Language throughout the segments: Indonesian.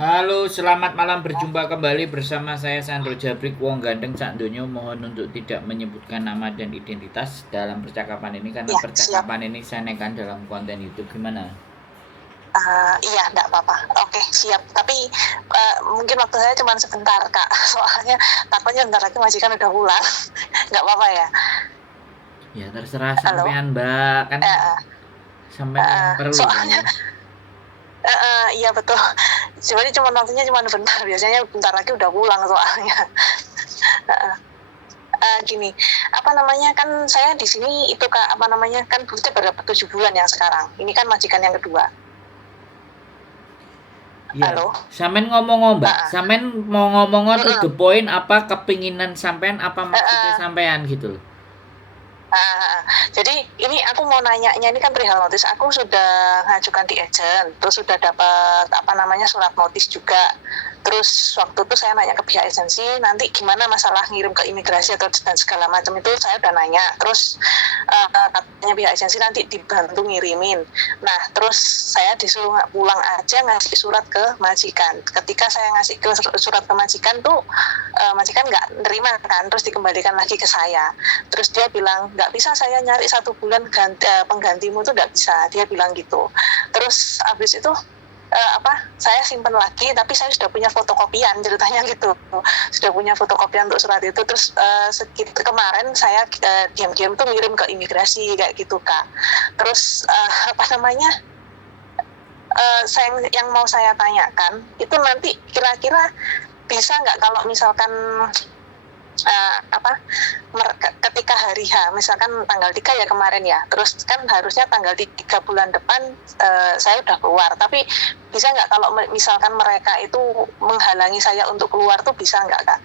Halo, selamat malam, berjumpa kembali bersama saya Sandro Jabrik Wong Gandeng Sak Donyo. Mohon untuk tidak menyebutkan nama dan identitas dalam percakapan ini karena Ya, siap. percakapan ini saya nekan dalam konten YouTube. Gimana? Iya, enggak apa-apa. Oke, siap. Tapi mungkin waktu saya cuma sebentar, Kak. Soalnya takutnya bentar lagi majikan udah pulang. Nggak apa-apa ya? Ya terserah Halo? sampean, Mbak. Kan Eh, sampean yang perlu soalnya, tahu. iya betul. Sebenarnya cuma waktunya cuma bentar. Biasanya bentar lagi udah pulang soalnya. Gini, apa namanya, kan saya di sini itu Kak, apa namanya, kan berarti berdapat 7 bulan yang sekarang. Ini kan majikan yang kedua. Ya, Halo? sampean ngomong Mbak. Uh, Sampean mau ngomong to uh, the point apa kepinginan sampean apa uh, maksudnya uh, sampean gitu loh. Jadi ini aku mau nanyanya, ini kan perihal notis. Aku sudah ngajukan di agent, terus sudah dapat apa namanya surat notis juga. Terus waktu itu saya nanya ke pihak agensi, nanti gimana masalah ngirim ke imigrasi atau dan segala macam itu saya udah nanya. Terus katanya pihak agensi nanti dibantu ngirimin. Nah, terus saya disuruh pulang aja ngasih surat ke majikan. Ketika saya ngasih surat ke majikan tuh majikan nggak nerima kan, terus dikembalikan lagi ke saya. Terus dia bilang nggak bisa, saya nyari 1 bulan penggantimu tuh nggak bisa, dia bilang gitu. Terus abis itu saya simpen lagi, tapi saya sudah punya fotokopian, ceritanya gitu, sudah punya fotokopian untuk surat itu. Terus kemarin saya diam-diam tuh ngirim ke imigrasi kayak gitu Kak. Terus apa namanya, yang mau saya tanyakan itu nanti kira-kira bisa nggak kalau misalkan ketika hari H, misalkan tanggal 3 ya kemarin ya, terus kan harusnya tanggal 3 bulan depan saya udah keluar, tapi bisa nggak kalau misalkan mereka itu menghalangi saya untuk keluar tuh, bisa nggak Kak?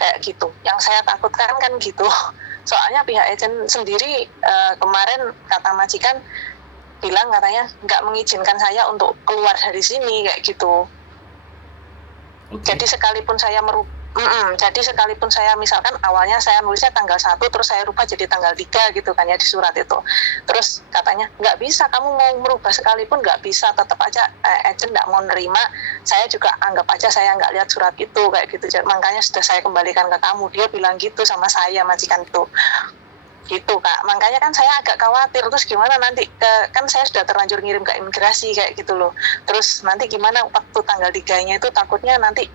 Kayak gitu. Yang saya takutkan kan gitu. Soalnya pihak agent sendiri kemarin kata majikan bilang katanya nggak mengizinkan saya untuk keluar dari sini kayak gitu. Oke. Jadi sekalipun saya jadi sekalipun saya misalkan awalnya saya nulisnya tanggal 1, terus saya rubah jadi tanggal 3 gitu kan ya di surat itu. Terus katanya nggak bisa, kamu mau merubah sekalipun nggak bisa, tetap aja agent nggak mau nerima. Saya juga anggap aja saya nggak lihat surat itu kayak gitu. Makanya sudah saya kembalikan ke kamu. Dia bilang gitu sama saya, majikan itu. Gitu Kak. Makanya kan saya agak khawatir, terus gimana nanti kan saya sudah terlanjur ngirim ke imigrasi kayak gitu loh. Terus nanti gimana waktu tanggal 3-nya itu, takutnya nanti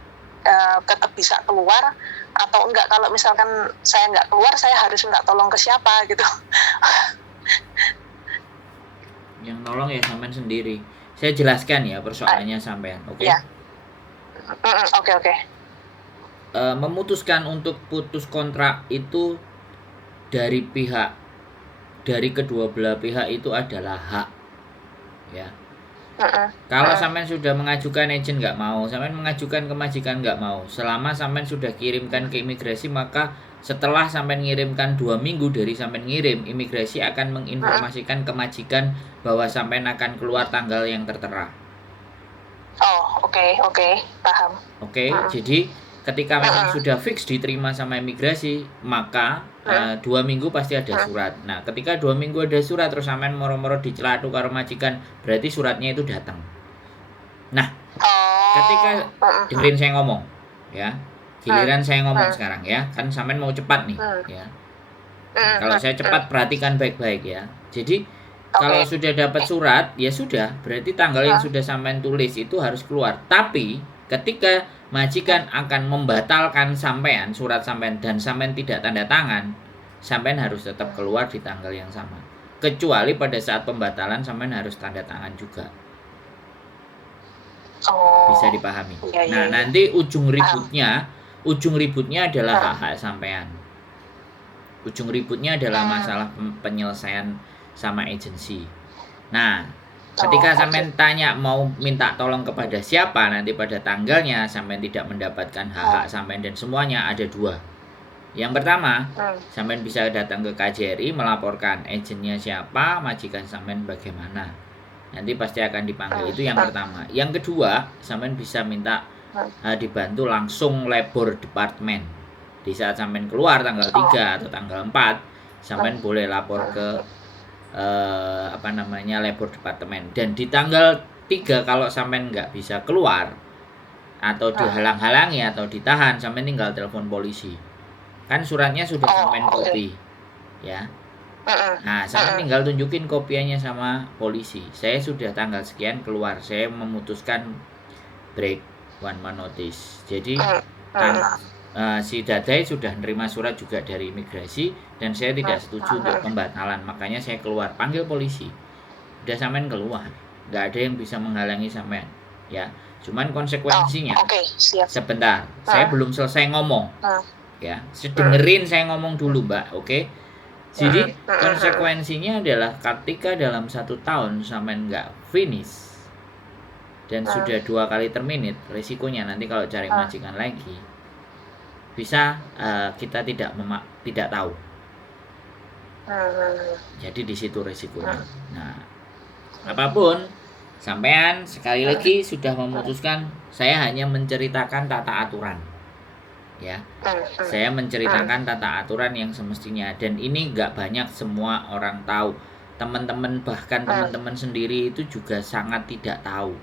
tetap bisa keluar atau enggak. Kalau misalkan saya nggak keluar, saya harus minta tolong ke siapa gitu. Yang nolong ya sampean sendiri. Saya jelaskan ya persoalannya sampean, oke? Ya, oke oke. Memutuskan untuk putus kontrak itu dari dari kedua belah pihak itu adalah hak, ya. Kalau sampean sudah mengajukan agent nggak mau, sampean mengajukan ke majikan nggak mau, selama sampean sudah kirimkan ke imigrasi, maka setelah sampean ngirimkan 2 minggu dari sampean ngirim, imigrasi akan menginformasikan ke majikan bahwa sampean akan keluar tanggal yang tertera. Oh, oke oke, paham. Oke, jadi ketika memang sudah fix diterima sama imigrasi, maka 2 minggu pasti ada surat. Nah, ketika 2 minggu ada surat terus sampean moro-moro dicelatu karo majikan, berarti suratnya itu datang. Nah, ketika Oh, dengerin saya ngomong, ya, giliran saya ngomong sekarang ya, kan sampean mau cepat nih, ya. Nah, kalau saya cepat perhatikan baik-baik ya. Jadi kalau oke. sudah dapat surat, ya sudah, berarti tanggal yang sudah sampean tulis itu harus keluar. Tapi ketika majikan akan membatalkan sampean, surat sampean dan sampean tidak tanda tangan, sampean harus tetap keluar di tanggal yang sama. Kecuali pada saat pembatalan sampean harus tanda tangan juga. Bisa Oh, dipahami. iya iya Nah, iya. nanti Paham. ujung ributnya adalah Heeh. hak-hak sampean. Ujung ributnya adalah masalah penyelesaian sama agensi. Nah, ketika Oh, oke. sampean tanya mau minta tolong kepada siapa, nanti pada tanggalnya sampean tidak mendapatkan hak-hak sampean dan semuanya ada dua. Yang pertama, sampean bisa datang ke KJRI melaporkan agennya siapa, majikan sampean bagaimana. Nanti pasti akan dipanggil, itu yang pertama. Yang kedua, sampean bisa minta dibantu langsung labor department. Di saat sampean keluar tanggal Oh, 3 atau tanggal 4, sampean boleh lapor ke apa namanya labor department. Dan di tanggal 3 kalau sampean nggak bisa keluar, atau dihalang-halangi atau ditahan, sampean tinggal telepon polisi. Kan suratnya sudah sampean kopi, ya. Nah, sampean tinggal tunjukin kopiannya sama polisi. Saya sudah tanggal sekian keluar, saya memutuskan break one month notice. Jadi si Dadai sudah menerima surat juga dari imigrasi dan saya tidak setuju untuk pembatalan, makanya saya keluar, panggil polisi. Udah sampean keluar, nggak ada yang bisa menghalangi sampean, ya. Cuman konsekuensinya, sebentar, saya belum selesai ngomong, ya. Dengerin saya ngomong dulu, Mbak, oke? Jadi konsekuensinya adalah ketika dalam 1 tahun sampean nggak finish dan sudah 2 kali terminate, resikonya nanti kalau cari majikan lagi bisa kita tidak tahu. Jadi di situ resikonya. Nah, apapun sampean sekali lagi sudah memutuskan, saya hanya menceritakan tata aturan, ya. Saya menceritakan tata aturan yang semestinya, dan ini nggak banyak semua orang tahu. Teman-teman, bahkan teman-teman sendiri itu juga sangat tidak tahu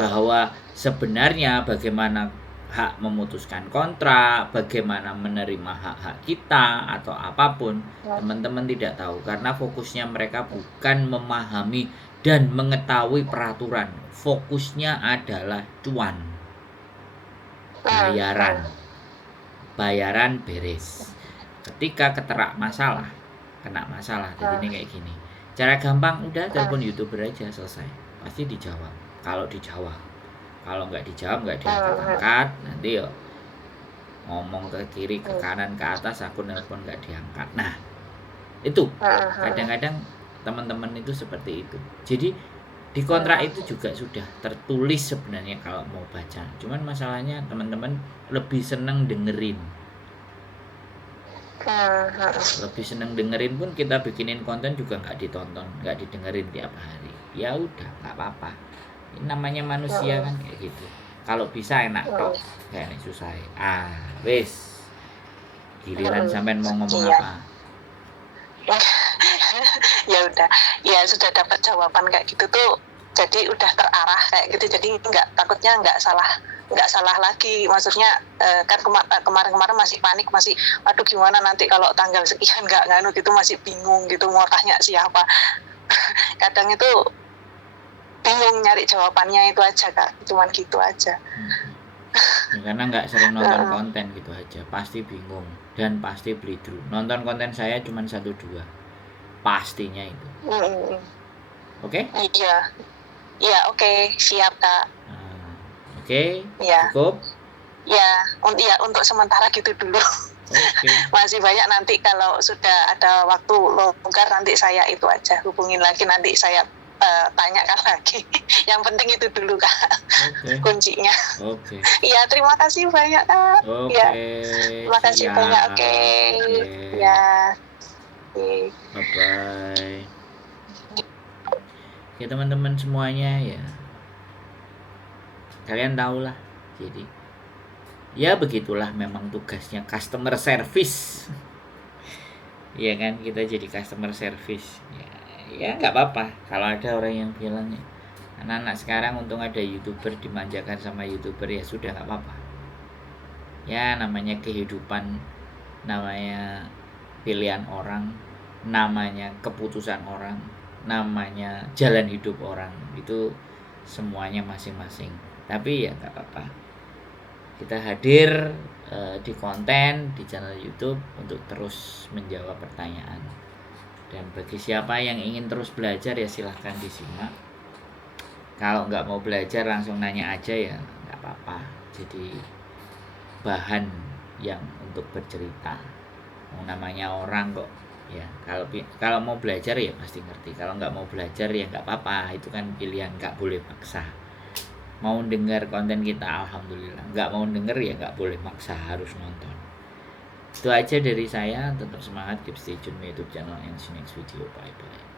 bahwa sebenarnya bagaimana hak memutuskan kontrak, bagaimana menerima hak-hak kita atau apapun. Teman-teman tidak tahu karena fokusnya mereka bukan memahami dan mengetahui peraturan. Fokusnya adalah cuan, bayaran beres. Ketika kena masalah, jadi ini kayak gini. Cara gampang, udah telepon YouTuber aja, selesai. Pasti dijawab. Kalau dijawab, kalau nggak dijawab, nggak diangkat, nanti yo ngomong ke kiri, ke kanan, ke atas, aku nelpon nggak diangkat. Nah, itu kadang-kadang teman-teman itu seperti itu. Jadi di kontrak itu juga sudah tertulis sebenarnya kalau mau baca. Cuman masalahnya teman-teman lebih seneng dengerin. Lebih seneng dengerin pun kita bikinin konten juga nggak ditonton, nggak didengerin tiap hari. Ya udah, nggak apa-apa. Ini namanya manusia kan kayak gitu. Kalau bisa enak kok, kayak ini susah. Wes. Giliran sampean mau ngomong apa? Ya udah, ya sudah dapat jawaban kayak gitu tuh, jadi udah terarah kayak gitu, jadi takutnya nggak salah lagi. Maksudnya kan kemarin masih panik, masih aduh gimana nanti kalau tanggal sekian nggak nganu gitu, masih bingung gitu mau tanya siapa. Kadang itu bingung nyari jawabannya itu aja, Kak, cuman gitu aja. Karena nggak sering nonton konten gitu aja, pasti bingung dan pasti beli dulu. Nonton konten saya cuma 1-2, pastinya itu. Oke? Iya, oke, siap, Kak. Oke, cukup? Ya, untuk sementara gitu dulu. Masih banyak, nanti kalau sudah ada waktu longgar nanti saya itu aja hubungin lagi, nanti saya tanyakan lagi. Yang penting itu dulu, Kak. Kuncinya. Iya, terima kasih banyak, Kak. Ya, terima kasih banyak. Ya. Bye-bye. Ya teman-teman semuanya, ya kalian tahu lah. Jadi ya begitulah memang tugasnya customer service. Iya kan, kita jadi customer service. Ya nggak apa-apa kalau ada orang yang bilang anak-anak sekarang untung ada YouTuber, dimanjakan sama YouTuber, ya sudah nggak apa-apa. Ya namanya kehidupan, namanya pilihan orang, namanya keputusan orang, namanya jalan hidup orang, itu semuanya masing-masing. Tapi ya nggak apa-apa, kita hadir di konten di channel YouTube untuk terus menjawab pertanyaan. Dan bagi siapa yang ingin terus belajar, ya silahkan disimak. Kalau nggak mau belajar langsung nanya aja, ya nggak apa-apa. Jadi bahan yang untuk bercerita. Namanya orang kok, ya kalau mau belajar ya pasti ngerti. Kalau nggak mau belajar ya nggak apa-apa. Itu kan pilihan, nggak boleh paksa. Mau dengar konten kita, alhamdulillah. Nggak mau denger ya nggak boleh maksa harus nonton. Itu aja dari saya. Tetap semangat, keep stay tune YouTube channel, and see you next video. Bye bye.